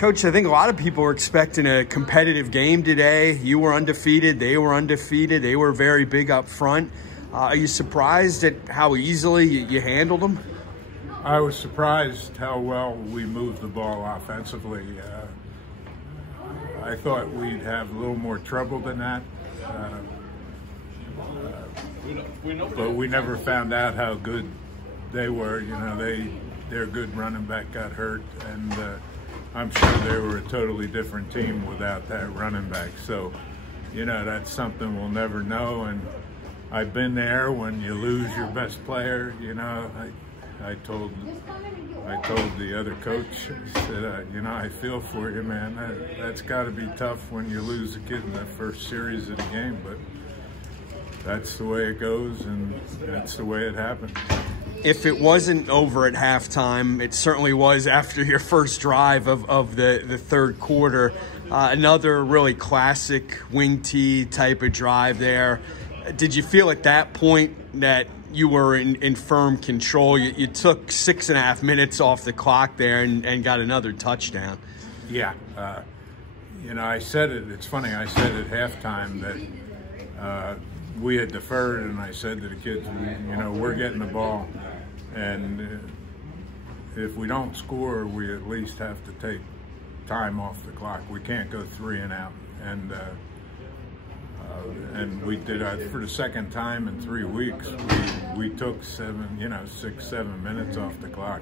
Coach, I think a lot of people were expecting a competitive game today. You were undefeated. They were undefeated. They were very big up front. Are you surprised at how easily you handled them? I was surprised how well we moved the ball offensively. I thought we'd have a little more trouble than that. But we never found out how good they were. You know, their good running back got hurt, and I'm sure they were a totally different team without that running back. So, you know, that's something we'll never know. And I've been there when you lose your best player. You know, I told the other coach, I said, you know, I feel for you, man. That's got to be tough when you lose a kid in the first series of the game, but that's the way it goes, and that's the way it happened. If it wasn't over at halftime, it certainly was after your first drive of the third quarter. Another really classic wing tee type of drive there. Did you feel at that point that you were in firm control? You took 6.5 minutes off the clock there and got another touchdown. Yeah. You know, I said it. It's funny. I said at halftime that we had deferred, and I said to the kids, you know, we're getting the ball, and if we don't score, we at least have to take time off the clock. We can't go 3 and out. And we did for the second time in 3 weeks. We took 6, 7 minutes off the clock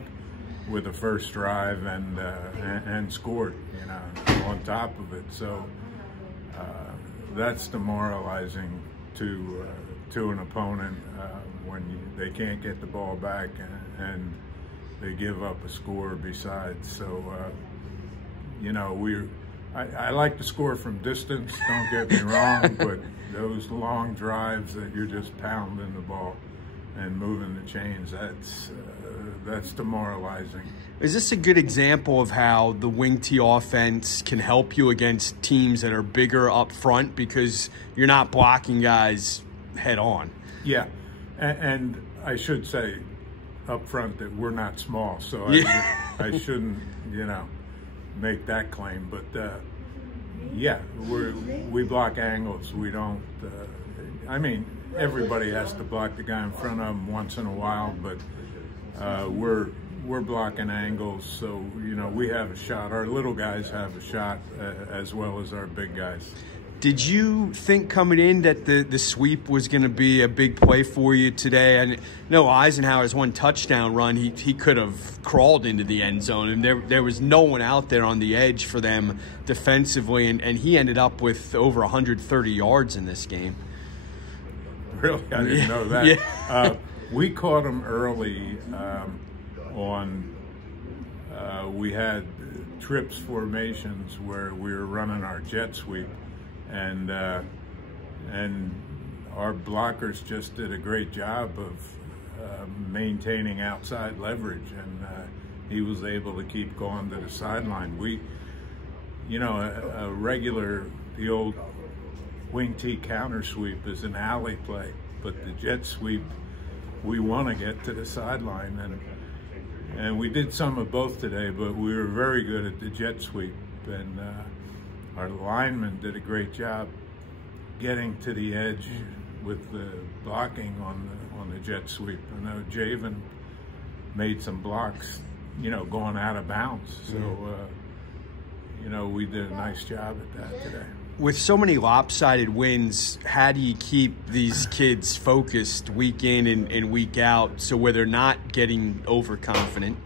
with the first drive and scored, you know, on top of it. So that's demoralizing to an opponent when they can't get the ball back and they give up a score besides. So you know, I like to score from distance, don't get me wrong, but those long drives that you're just pounding the ball and moving the chains, that's demoralizing. Is this a good example of how the wing tee offense can help you against teams that are bigger up front because you're not blocking guys head on? Yeah, and I should say up front that we're not small, so I shouldn't, you know, make that claim, but yeah, we block angles. We don't. I mean, everybody has to block the guy in front of them once in a while, but we're blocking angles. So you know, we have a shot. Our little guys have a shot as well as our big guys. Did you think coming in that the sweep was going to be a big play for you today? I know Eisenhower's one touchdown run, he could have crawled into the end zone, and there was no one out there on the edge for them defensively, and he ended up with over 130 yards in this game. Really? I didn't know that. Yeah. We caught him early we had trips formations where we were running our jet sweep, and our blockers just did a great job of maintaining outside leverage, and he was able to keep going to the sideline. You know, the old wing tee counter sweep is an alley play, but the jet sweep, we want to get to the sideline, and we did some of both today, but we were very good at the jet sweep, and our linemen did a great job getting to the edge with the blocking on the jet sweep. I know Javen made some blocks, you know, going out of bounds. So, you know, we did a nice job at that today. With so many lopsided wins, how do you keep these kids focused week in and week out so where they're not getting overconfident?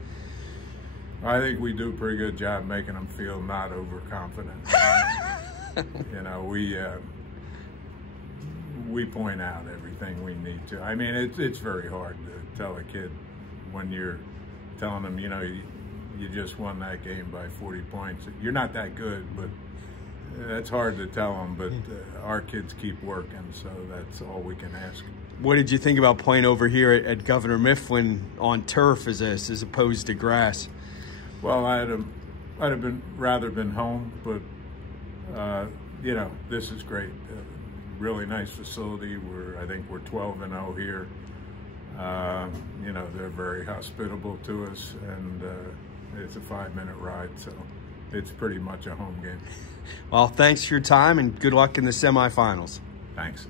I think we do a pretty good job making them feel not overconfident. You know, we point out everything we need to. I mean, it's very hard to tell a kid when you're telling them, you know, you just won that game by 40 points. You're not that good, but that's hard to tell them. But our kids keep working, so that's all we can ask. What did you think about playing over here at Governor Mifflin on turf as opposed to grass? Well, I'd have rather been home, but you know, this is great. Really nice facility. I think we're 12-0 here. You know, they're very hospitable to us, and it's a 5-minute ride. So it's pretty much a home game. Well, thanks for your time and good luck in the semifinals. Thanks.